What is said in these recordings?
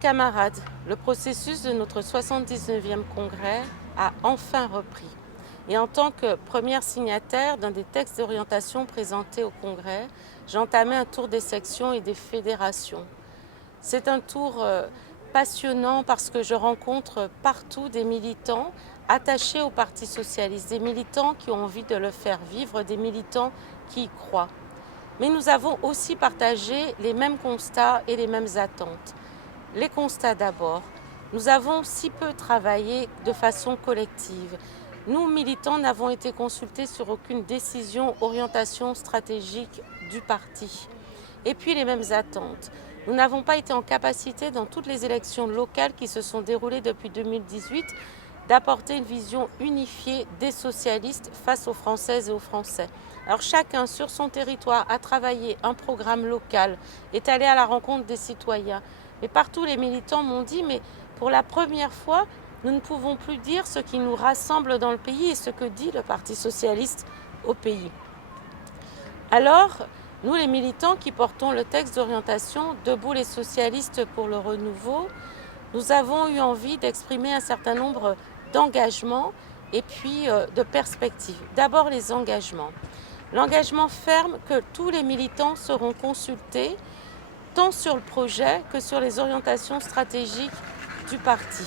Camarades, le processus de notre 79e congrès a enfin repris. Et en tant que première signataire d'un des textes d'orientation présentés au congrès, j'ai entamé un tour des sections et des fédérations. C'est un tour passionnant parce que je rencontre partout des militants attachés au Parti socialiste, des militants qui ont envie de le faire vivre, des militants qui y croient. Mais nous avons aussi partagé les mêmes constats et les mêmes attentes. Les constats d'abord. Nous avons si peu travaillé de façon collective. Nous, militants, n'avons été consultés sur aucune décision, orientation stratégique du parti. Et puis les mêmes attentes. Nous n'avons pas été en capacité, dans toutes les élections locales qui se sont déroulées depuis 2018, d'apporter une vision unifiée des socialistes face aux Françaises et aux Français. Alors chacun sur son territoire a travaillé un programme local, est allé à la rencontre des citoyens. Mais partout les militants m'ont dit, mais pour la première fois, nous ne pouvons plus dire ce qui nous rassemble dans le pays et ce que dit le Parti socialiste au pays. Alors, nous les militants qui portons le texte d'orientation Debout les socialistes pour le renouveau, nous avons eu envie d'exprimer un certain nombre d'engagements et puis de perspectives. D'abord les engagements. L'engagement ferme que tous les militants seront consultés tant sur le projet que sur les orientations stratégiques du parti.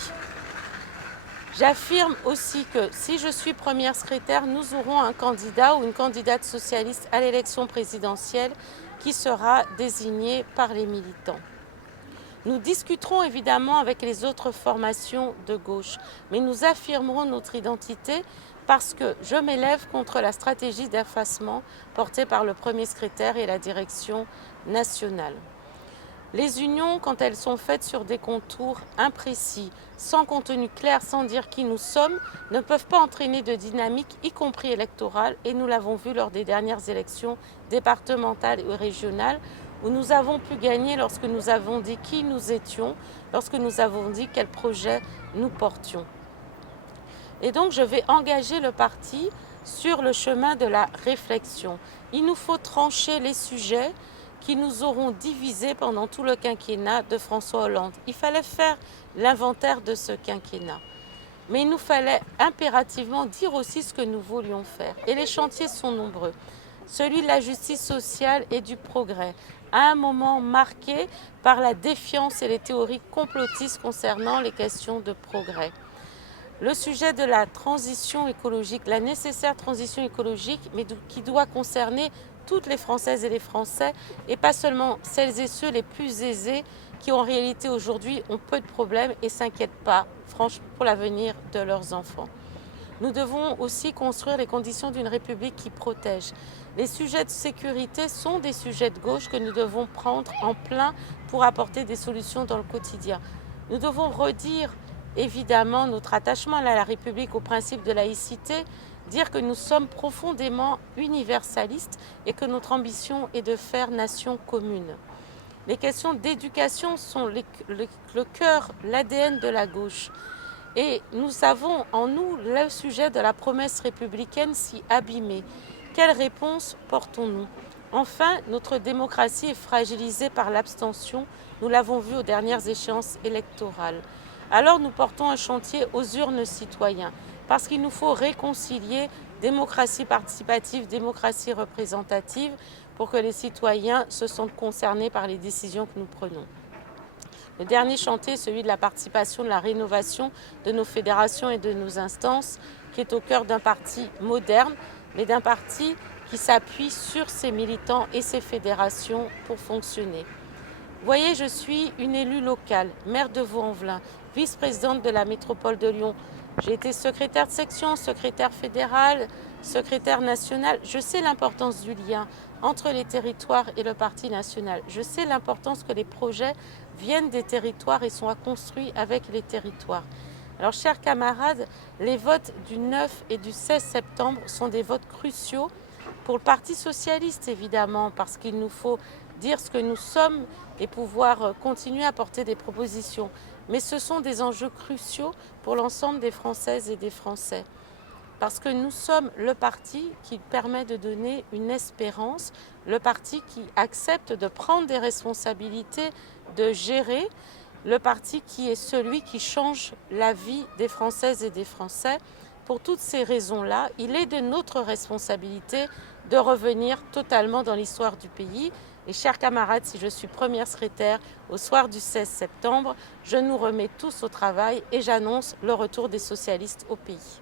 J'affirme aussi que si je suis première secrétaire, nous aurons un candidat ou une candidate socialiste à l'élection présidentielle qui sera désigné par les militants. Nous discuterons évidemment avec les autres formations de gauche, mais nous affirmerons notre identité parce que je m'élève contre la stratégie d'effacement portée par le premier secrétaire et la direction nationale. Les unions, quand elles sont faites sur des contours imprécis, sans contenu clair, sans dire qui nous sommes, ne peuvent pas entraîner de dynamique, y compris électorale, et nous l'avons vu lors des dernières élections départementales et régionales, où nous avons pu gagner lorsque nous avons dit qui nous étions, lorsque nous avons dit quel projet nous portions. Et donc je vais engager le parti sur le chemin de la réflexion. Il nous faut trancher les sujets qui nous auront divisés pendant tout le quinquennat de François Hollande. Il fallait faire l'inventaire de ce quinquennat. Mais il nous fallait impérativement dire aussi ce que nous voulions faire. Et les chantiers sont nombreux. Celui de la justice sociale et du progrès, à un moment marqué par la défiance et les théories complotistes concernant les questions de progrès. Le sujet de la transition écologique, la nécessaire transition écologique, mais qui doit concerner toutes les Françaises et les Français, et pas seulement celles et ceux les plus aisés qui en réalité aujourd'hui ont peu de problèmes et ne s'inquiètent pas, franchement, pour l'avenir de leurs enfants. Nous devons aussi construire les conditions d'une République qui protège. Les sujets de sécurité sont des sujets de gauche que nous devons prendre en plein pour apporter des solutions dans le quotidien. Nous devons redire évidemment notre attachement à la République, au principe de laïcité, dire que nous sommes profondément universalistes et que notre ambition est de faire nation commune. Les questions d'éducation sont le cœur, l'ADN de la gauche. Et nous avons en nous le sujet de la promesse républicaine si abîmée. Quelle réponse portons-nous? Enfin, notre démocratie est fragilisée par l'abstention. Nous l'avons vu aux dernières échéances électorales. Alors nous portons un chantier aux urnes citoyens, parce qu'il nous faut réconcilier démocratie participative, démocratie représentative, pour que les citoyens se sentent concernés par les décisions que nous prenons. Le dernier chantier est celui de la participation, de la rénovation de nos fédérations et de nos instances, qui est au cœur d'un parti moderne, mais d'un parti qui s'appuie sur ses militants et ses fédérations pour fonctionner. Vous voyez, je suis une élue locale, maire de Vaux-en-Velin, vice-présidente de la métropole de Lyon. J'ai été secrétaire de section, secrétaire fédérale, secrétaire national. Je sais l'importance du lien entre les territoires et le Parti national. Je sais l'importance que les projets viennent des territoires et sont construits avec les territoires. Alors, chers camarades, les votes du 9 et du 16 septembre sont des votes cruciaux pour le Parti socialiste, évidemment, parce qu'il nous faut dire ce que nous sommes et pouvoir continuer à porter des propositions. Mais ce sont des enjeux cruciaux pour l'ensemble des Françaises et des Français. Parce que nous sommes le parti qui permet de donner une espérance, le parti qui accepte de prendre des responsabilités, de gérer le parti qui est celui qui change la vie des Françaises et des Français. Pour toutes ces raisons-là, il est de notre responsabilité de revenir totalement dans l'histoire du pays. Et chers camarades, si je suis première secrétaire au soir du 16 septembre, je nous remets tous au travail et j'annonce le retour des socialistes au pays.